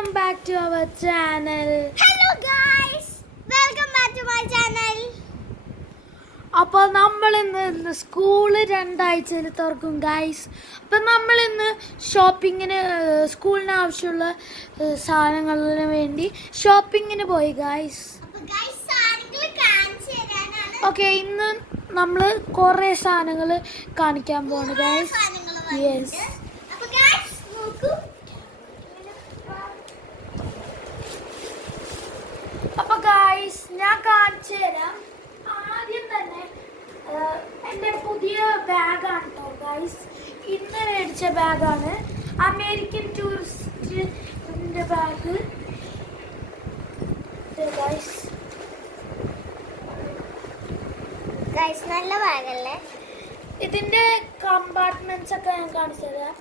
welcome back to our channel. Hello guys, welcome back to my channel. അപ്പോൾ നമ്മൾ ഇന്ന് school 2 ആഴ്ചയിൽ തുറക്കും ഗൈസ്. അപ്പം നമ്മൾ ഇന്ന് ഷോപ്പിങ്ങിന് സ്കൂളിന് ആവശ്യമുള്ള സാധനങ്ങളിന് വേണ്ടി ഷോപ്പിങ്ങിന് പോയി ഗൈസ്. ഓക്കെ, ഇന്ന് നമ്മൾ കുറേ സാധനങ്ങൾ കാണിക്കാൻ പോവാണ് ഗൈസ്. യെസ്, അപ്പൊ ഗൈസ് ഞാൻ കാണിച്ചു തരാം. ആദ്യം തന്നെ എൻ്റെ പുതിയ ബാഗാണ് കേട്ടോ ഗൈസ്. ഇന്ന് മേടിച്ച ബാഗാണ്, അമേരിക്കൻ ടൂറിസ്റ്റിൻ്റെ ബാഗ് ഗൈസ്. നല്ല ബാഗല്ലേ? ഇതിൻ്റെ കമ്പാർട്ട്മെന്റ്സ് ഒക്കെ ഞാൻ കാണിച്ചു തരാം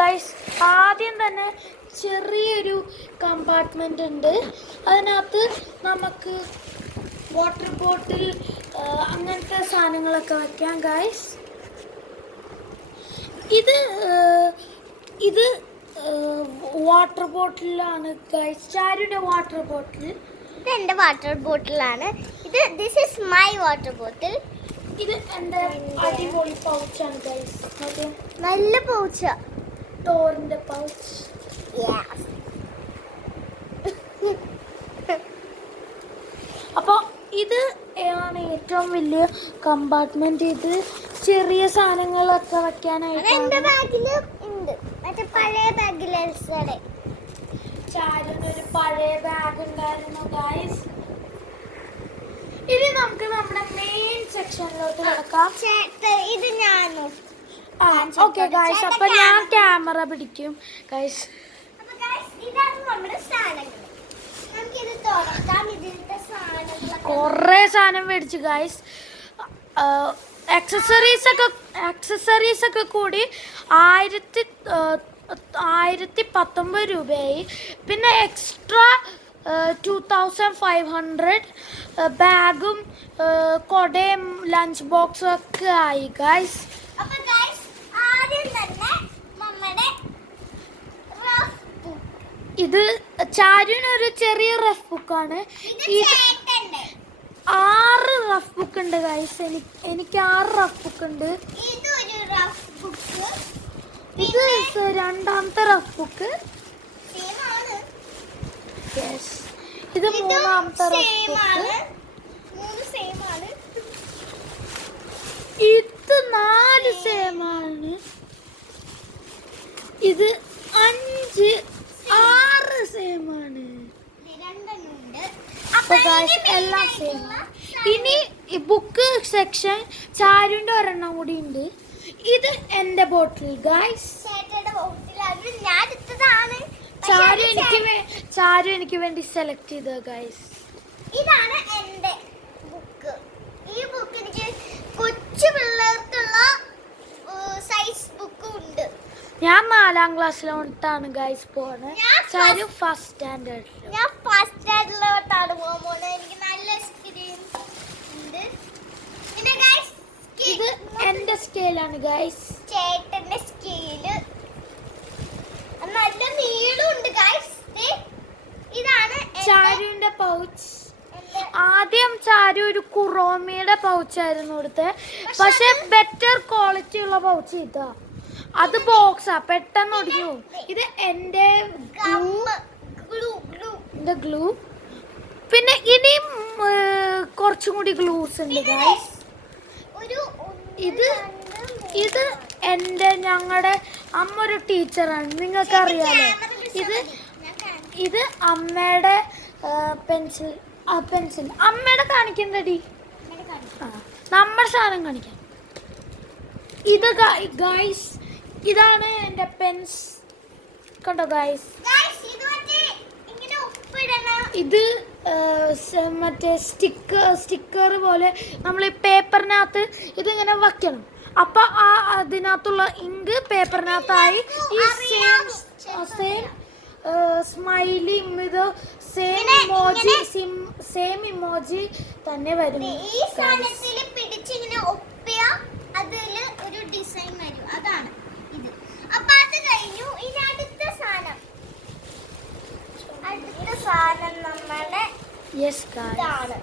ഗൈസ്. ആദ്യം തന്നെ ചെറിയൊരു കമ്പാർട്ട്മെന്റ് ഉണ്ട്, അതിനകത്ത് നമുക്ക് വാട്ടർ ബോട്ടിൽ അങ്ങനത്തെ സാധനങ്ങളൊക്കെ വയ്ക്കാം ഗൈസ്. ഇത് വാട്ടർ ബോട്ടിലാണ് ഗൈസ്, ചാരുവിൻ്റെ വാട്ടർ ബോട്ടിൽ. ഇത് എൻ്റെ വാട്ടർ ബോട്ടിലാണ്. This is my water bottle. ഇത് എൻ്റെ അടിപൊളി പൗച്ചാണ് ഗൈസ്. നല്ല പൗച്ച, ടോറിൻ്റെ പൗച്ച്. അപ്പോൾ ഇത് ആണ് ഏറ്റവും വലിയ കമ്പാർട്ട്മെന്റ്. ഇത് ചെറിയ സാധനങ്ങളൊക്കെ വെക്കാനായിട്ട് എൻ്റെ ബാഗിൽ ഉണ്ട്. മറ്റേ പഴയ ബാഗിൽ ചാരുന്നൊരു പഴയ ബാഗ് ഉണ്ടായിരുന്നു ഗൈസ്. ഇനി നമുക്ക് നമ്മുടെ മെയിൻ സെക്ഷനിലോട്ട് കിടക്കാം. ഇത് ഞാനും ഓക്കെ ഗൈസ്, അപ്പൊ ഞാൻ ക്യാമറ പിടിക്കും ഗൈസ്. ഇതാണ് നമ്മുടെ സാധനങ്ങൾ. നമുക്കിത് തുറക്കാം. ഇതിന്റെ കുറേ സാധനം മേടിച്ചു ഗൈസ്. ആക്സസറീസ് ഒക്കെ കൂടി 1019 രൂപയായി. പിന്നെ എക്സ്ട്രാ 2500 ബാഗും കൊടയും ലഞ്ച് ബോക്സും ഒക്കെ ആയി ഗൈസ്. ഇത് ചാരുവിനൊരു ചെറിയ റഫ് ബുക്കാണ്. 6 റഫ് ബുക്ക് ഉണ്ട് ഗൈസ്. എനിക്ക് 6 റഫ് ബുക്ക് ഉണ്ട്. ഇത് രണ്ടാമത്തെ റഫ് ബുക്ക്. ഇത് മൂന്നാമത്തെ റഫ് ബുക്ക്. ഇത് 4 സെയിമാണ്. ഇത് 5 6 സെയിമാണ്. എല്ലാം സെയിം. ഇനി ബുക്ക് സെക്ഷൻ ചാരുവിൻ്റെ ഒരെണ്ണം കൂടി ഉണ്ട്. ഇത് എൻ്റെ ബോട്ടിൽ ഗൈസ്. ചാരു എനിക്ക് വേണ്ടി സെലക്ട് ചെയ്ത ഗൈസ്. ഇതാണ് എൻ്റെ ബുക്ക്. ഈ ബുക്ക് എനിക്ക് കൊച്ചു പിള്ളേർക്കുള്ള സൈസ് ബുക്ക് ഉണ്ട്. ഞാൻ 4ാം ക്ലാസ്സിലോട്ടാണ് ഗൈസ് പോകുന്നത്. ചാരു ഫസ്റ്റ് സ്റ്റാൻഡേർഡ്. ഞാൻ ഫസ്റ്റ് സ്റ്റാൻഡേർഡിലോട്ടാണ് പോകുന്നത്. എനിക്ക് നല്ല എക്സ്പീരിയൻസ് ഉണ്ട്. പിന്നെ ഗൈസ്, ഇത് എൻ്റെ സ്കെയിലാണ് ഗൈസ്. ചേട്ടന്റെ സ്കെയില് നല്ല നീളമുണ്ട് ഗൈസ്. ഇതാണ് ചാരുവിന്റെ പൗച്ച്. ആദ്യം ചാരു ഒരു കുറോമിയുടെ പൗച്ചായിരുന്നു കൊടുത്തത്, പക്ഷെ ബെറ്റർ ക്വാളിറ്റി ഉള്ള പൗച്ച് ഇതാ. അത് ബോക്സാ, പെട്ടെന്ന് ഒടിഞ്ഞു. ഇത് എൻ്റെ ഗ്ലൂ. പിന്നെ ഇനിയും കുറച്ചും കൂടി ഗ്ലൂസ് ഉണ്ട് ഗൈസ്. ഇത് ഞങ്ങളുടെ അമ്മ ഒരു ടീച്ചറാണ്, നിങ്ങൾക്കറിയാലോ. ഇത് അമ്മയുടെ പെൻസിൽ. അമ്മയുടെ കാണിക്കണ്ടടി, നമ്മുടെ സാധനം കാണിക്കാം. ഇത് ഗൈസ്, ഇതാണ് എൻ്റെ പെൻസ്. കണ്ടോ ഗൈസ്? ഇത് മറ്റേ സ്റ്റിക്കർ പോലെ നമ്മൾ ഈ പേപ്പറിനകത്ത് ഇതിങ്ങനെ വയ്ക്കണം. അപ്പൊ അതിനകത്തുള്ള ഇങ്ക് പേപ്പറിനകത്തായി ഈ സെയിം സ്മൈലി ഇത് സെയിം ഇമോജി തന്നെ വരും. ഈ സാധനത്തിൽ പിടിച്ചിങ്ങനെ ഒപ്പിയ അതിൽ ഒരു ഡിസൈൻ വരും. അതാണ് ഇത്. അപ്പൊ അത് കഴിഞ്ഞു. യെസ് ഗൈസ്, ഇതാണ്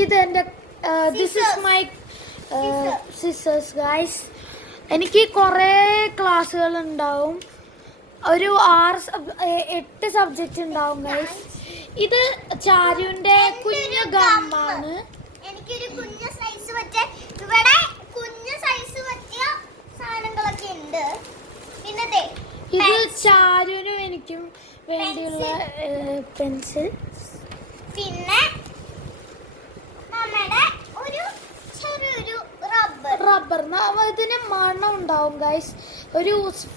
ഇതെന്റെ this is my scissors guys. എനിക്ക് കുറേ ക്ലാസ്സുകൾ ഉണ്ടാവും, ഒരു 8 സബ്ജക്റ്റ് ഉണ്ടാവും ഗൈസ്. ഇത് ചാരുവിന്റെ കുഞ്ഞു ഗമ്മാണ്. എനിക്കൊരു കുഞ്ഞു സൈസ് പറ്റിയ, ഇവിടെ കുഞ്ഞു സൈസ് പറ്റിയ സാധനങ്ങളൊക്കെ ഉണ്ട്. പിന്നെ ദേ ഇത് ചാരുവിനും എനിക്കും വേണ്ടിയുള്ള പെൻസിൽ. പിന്നെ നമ്മുടെ ഒരു ചെറിയൊരു റബ്ബർ. ഇതിന് മണം ഉണ്ടാവും ഗൈസ്, ഒരു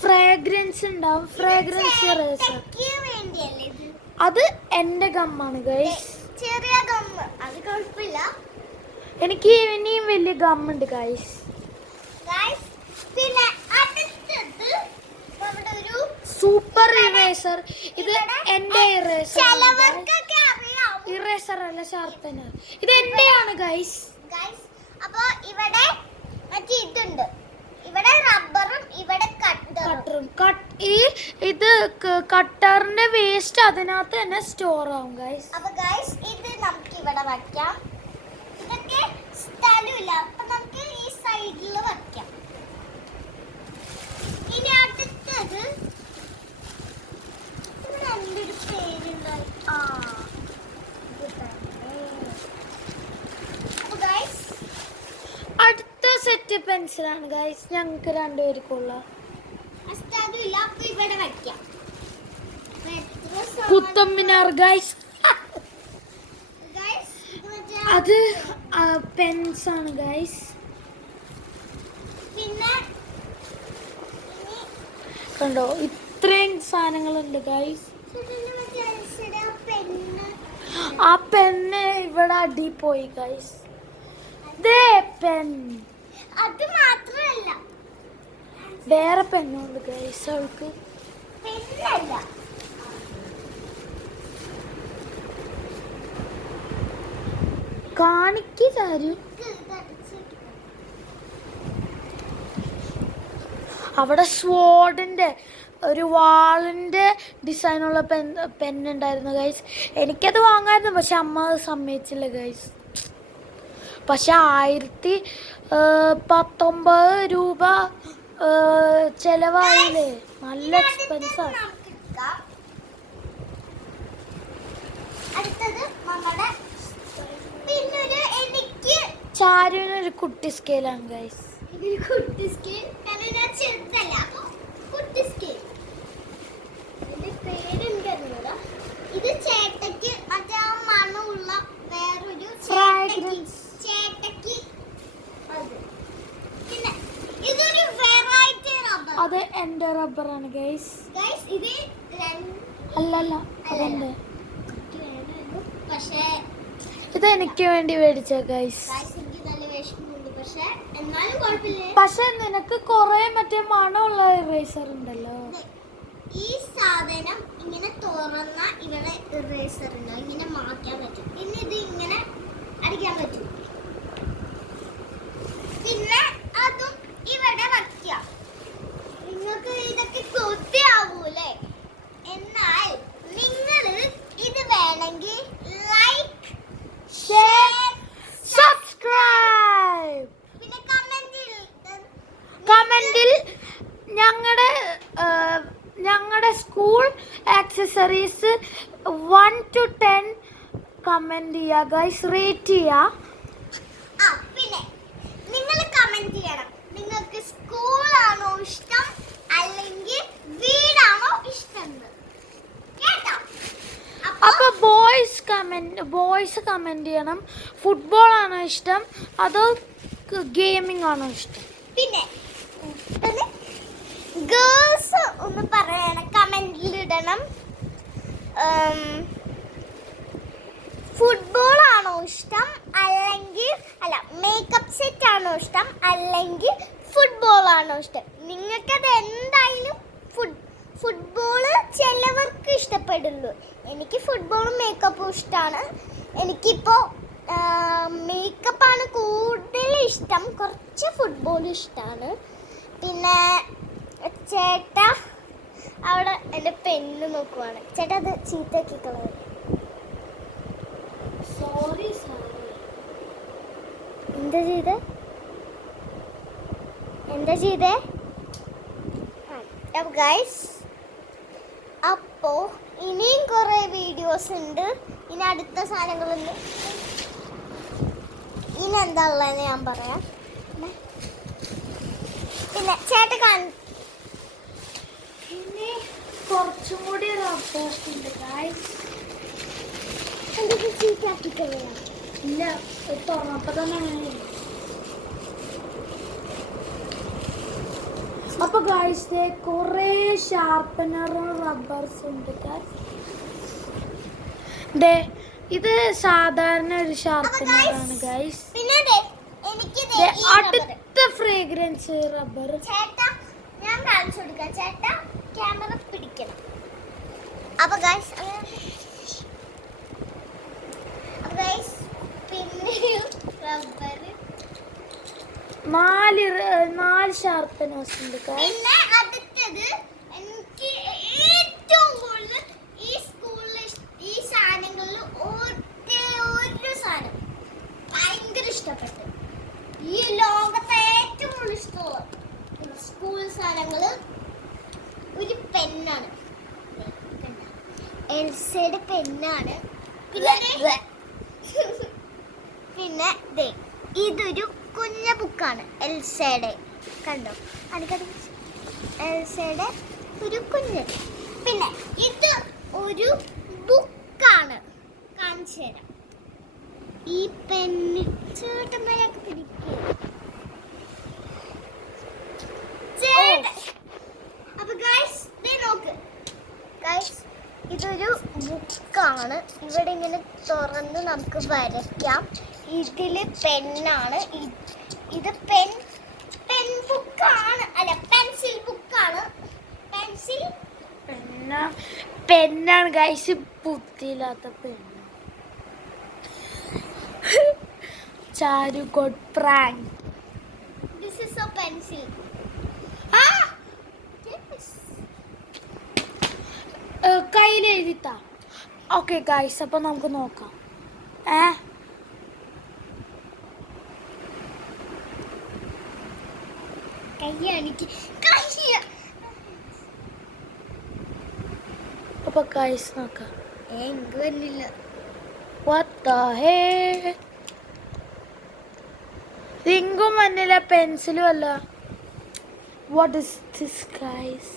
ഫ്രാഗ്രൻസ് ഉണ്ടാവും, ഫ്രാഗ്രൻസ് ഇറേസർ. വേണ്ടിയല്ലേ ഇത്? അത് എന്റെ ഗമ്മാണ് ഗൈസ്, ചെറിയ ഗമ്മ്, അത് കുഴപ്പമില്ല. എനിക്ക് ഇനിയും വലിയ ഗമ്മുണ്ട് ഗൈസ്. പിന്നെ അടുത്തത് നമ്മുടെ ഒരു സൂപ്പർ ഇറേസർ. ഇത് എന്റെ ഇറേസർ, ചിലവർക്കൊക്കെ അറിയാം. ഇറേസർ അല്ല, ഷാർപ്പനർ. ഇത് എന്റെയാണ് ഗൈസ്. അപ്പൊ ഇവിടെ മറ്റേ ഇതുണ്ട്, ഇവിടെ റബ്ബറും ഇവിടെ കട്ടറും. ഇത് കട്ടറിന്റെ വേസ്റ്റ് അതിനകത്ത് തന്നെ സ്റ്റോർ ആവും ഗൈസ്. അപ്പൊ ഗൈസ് ഇത് നമുക്ക് ഇവിടെ വയ്ക്കാം. ഇതൊക്കെ സ്ഥലമില്ല, അപ്പൊ നമുക്ക് ഈ സൈഡിൽ വയ്ക്കാം. ഇനി അടുത്തത് ഇവിടെ എന്തൊരു പേരുണ്ടായി. അപ്പൊ ഗൈസ് അടുത്ത സെറ്റ് പെൻസിലാണ് ഗൈസ്, ഞങ്ങൾക്ക് രണ്ടുപേർക്കുള്ള. സ്ഥലമില്ല, അപ്പൊ ഇവിടെ വയ്ക്കാം. കുത്തമ്മിനാർ ഗൈസ്. ഗൈസ് അത് പെൻസ് ആണ് ഗൈസ്. പിന്നെ കണ്ടോ, ഇത്രയും സാധനങ്ങളുണ്ട് ഗൈസ്. ആ പെണ്ണ് ഇവിടെ അടി പോയി ഗൈസ്. പെൻ അത് മാത്രല്ല, വേറെ പെണ്ണുണ്ട് ഗൈസ് അവൾക്ക്. പെന്നല്ല, കാണിക്ക് തരും. അവിടെ സ്വോർഡിന്റെ ഒരു വാളിന്റെ ഡിസൈനുള്ള പെന്നുണ്ടായിരുന്നു ഗൈസ്. എനിക്കത് വാങ്ങായിരുന്നു, പക്ഷെ അമ്മ അത് സമ്മതിച്ചില്ല ഗൈസ്. പക്ഷെ 1019 രൂപ ചെലവായില്ലേ, നല്ല എക്സ്പെൻസാണ്. ചാരുവിനൊരു കുട്ടി സ്കെയിലാണ് ഗൈസ്. കുട്ടി സ്കെയിൽ, ചെറുതല്ല, കുട്ടി സ്കെയിൽ. പേരെനിക്കറിയില്ല. ഇത് ചേട്ടയ്ക്ക് മറ്റേ ആ മണമുള്ള വേറൊരു ഫ്രാഗ്രൻസ്. ചേട്ടയ്ക്ക് അത്. പിന്നെ ഇതൊരു വെറൈറ്റി റബ്ബർ. അത് എന്റെ റബ്ബറാണ് ഗൈസ്. ഇത് അല്ലല്ല, അതെന്റെ. പക്ഷേ ഇത് എനിക്ക് വേണ്ടി മേടിച്ച ഗൈസ്. എനിക്ക് നല്ല വിഷമമുണ്ട്, പക്ഷെ എന്നാലും കുഴപ്പമില്ല. പക്ഷെ നിനക്ക് കൊറേ മറ്റേ മണമുള്ള ഇറേസർ ഉണ്ടല്ലോ. ഈ സാധനം ഇങ്ങനെ തുറന്ന ഇവിടെ ഇറേസർ ഉണ്ട്, ഇങ്ങനെ മാറ്റാൻ പറ്റും. പിന്നെ ഇത് ഇങ്ങനെ അടിക്കാൻ പറ്റും. പിന്നെ അതും ഇവിടെ വയ്ക്കാം. നിങ്ങൾക്ക് ഇതൊക്കെ കൊത്തിയാവൂലേ? എന്നാൽ നിങ്ങൾ ഇത് വേണമെങ്കിൽ ലൈക്ക്, ഷെയർ, സബ്സ്ക്രൈബ്. പിന്നെ കമന്റിൽ ഞങ്ങളുടെ സ്കൂൾ ആക്സസറീസ് 1 to 10 കമന്റ് ചെയ്യുക ഗൈസ്, റേറ്റ് ചെയ്യുക. പിന്നെ നിങ്ങൾ കമന്റ് ചെയ്യണം, നിങ്ങൾക്ക് സ്കൂളാണോ ഇഷ്ടം അല്ലെങ്കിൽ വീടാണോ ഇഷ്ടം കേട്ടോ. അപ്പൊ ബോയ്സ് കമന്റ് ചെയ്യണം, ഫുട്ബോൾ ആണോ ഇഷ്ടം അതോ ഗെയിമിംഗ് ആണോ ഇഷ്ടം. പിന്നെ ഗേൾസ് ഒന്ന് പറയണം, കമന്റിൽ ഇടണം. ഫുട്ബോൾ ആണോ ഇഷ്ടം അല്ലെങ്കിൽ മേക്കപ്പ് സെറ്റ് ആണോ ഇഷ്ടം അല്ലെങ്കിൽ ഫുട്ബോൾ ആണോ ഇഷ്ടം. നിങ്ങൾക്കത് എന്തായാലും ഫുട്ബോള് ചിലവർക്ക് ഇഷ്ടപ്പെടുള്ളൂ. എനിക്ക് ഫുട്ബോളും മേക്കപ്പും ഇഷ്ടമാണ്. എനിക്കിപ്പോൾ മേക്കപ്പാണ് കൂടുതൽ ഇഷ്ടം, കുറച്ച് ഫുട്ബോൾ ഇഷ്ടമാണ്. പിന്നെ ചേട്ടാ അവിടെ എൻ്റെ പെണ്ണ് നോക്കുവാണ്. ചേട്ടാ അത് ചീത്തയാക്കി കളയും. എന്താ ചെയ്തേ ഗൈസ്? അപ്പോ ഇനിയും കുറെ വീഡിയോസ് ഉണ്ട്. ഇനി അടുത്ത സാധനങ്ങളുണ്ട്. ഇനി എന്താ ഉള്ളതെന്ന് ഞാൻ പറയാം. പിന്നെ ചേട്ടൻ ഇനി കുറച്ചും കൂടി റബ്ബേഴ്സ് ഉണ്ട് ഗൈസ്. എന്തൊക്കെ ചീറ്റാക്കിക്കഴിയാ? ഇല്ല, തുറന്നപ്പോ തന്നെ അങ്ങനെ. അപ്പൊ ഗൈസ് കുറെ ഷാർപ്പനറും റബ്ബർസും ഉണ്ട് ഗൈസ്. ഇത് സാധാരണ ഒരു ഷാർപ്പനറാണ് ഗൈസ്. പിന്നെ അടുത്ത ഫ്രേഗ്രൻസ് റബ്ബർ. ചേട്ടാ ഞാൻ കാണിച്ചു കൊടുക്കാം. ചേട്ടാ ക്യാമറ പിടിക്കണം. അപ്പൊ ഗൈസ് പിന്നെ റബ്ബർ 4 ഷാർപ്പനേഴ്സ് ഉണ്ട് ഗൈസ്. പിന്നെ അടുത്തത് എനിക്ക് ഏറ്റവും കൂടുതൽ ഈ സ്കൂളിൽ ഈ സാധനങ്ങളിൽ ഒരു സാധനം ഭയങ്കര ഇഷ്ടപ്പെട്ടു. ഈ ലോകത്തെ ഏറ്റവും കൂടുതൽ ഇഷ്ടമുള്ള സ്കൂൾ സാധനങ്ങള് ഒരു പെന്നാണ്. എൽസയുടെ പെന്നാണ്. പിന്നെ ഇതൊരു കുഞ്ഞ ബുക്കാണ് എൽസയുടെ. കണ്ടോ? എൽസയുടെ ഒരു കുഞ്ഞ്. പിന്നെ ഇത് ഒരു ബുക്കാണ്. കാണിച്ചു തരാം. ഈ പെന്ന് ചേട്ടന്മാരൊക്കെ പിടിക്കുക. അപ്പൊ ഗൈസ് നോക്ക് ഗൈസ്, ഇതൊരു ബുക്കാണ്. ഇവിടെ ഇങ്ങനെ തുറന്ന് നമുക്ക് വരയ്ക്കാം. ഇതില് പെന്നാണ്. ഇത് പെൻ ബുക്കാണ്. അല്ല, പെൻസിൽ ബുക്കാണ്. പെന്നാണ് ഗൈസ്, ബുദ്ധിയില്ലാത്ത പെണ്ണ്. Charu goat prank. This is a pencil. കയ്യിൽ എഴുതിത്താ. ഓക്കെ ഗൈസ്, അപ്പൊ നമുക്ക് നോക്കാം. അപ്പൊ ഗൈസ് നോക്കാം. What the heck? റിംഗും മഞ്ഞിലെ പെൻസിലും അല്ല. What is this guys?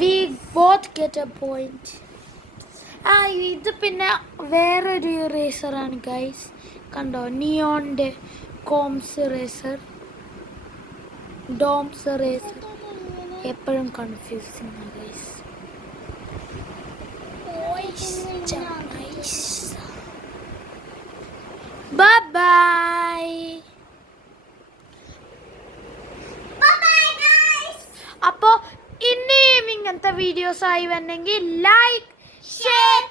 We both get a point. ഇത് പിന്നെ വേറൊരു ഇറേസറാണ് ഗൈസ്. കണ്ടോ? നിയോണിന്റെ കോംസ് ഇറേസർ, ഡോംസ് ഇറേസർ. എപ്പോഴും കൺഫ്യൂസിങ് ആണ് ഗൈസ്. Bye bye. അപ്പോൾ ഇനിയും ഇങ്ങനത്തെ വീഡിയോസ് ആയി വന്നെങ്കിൽ ലൈക്ക്, ഷെയർ,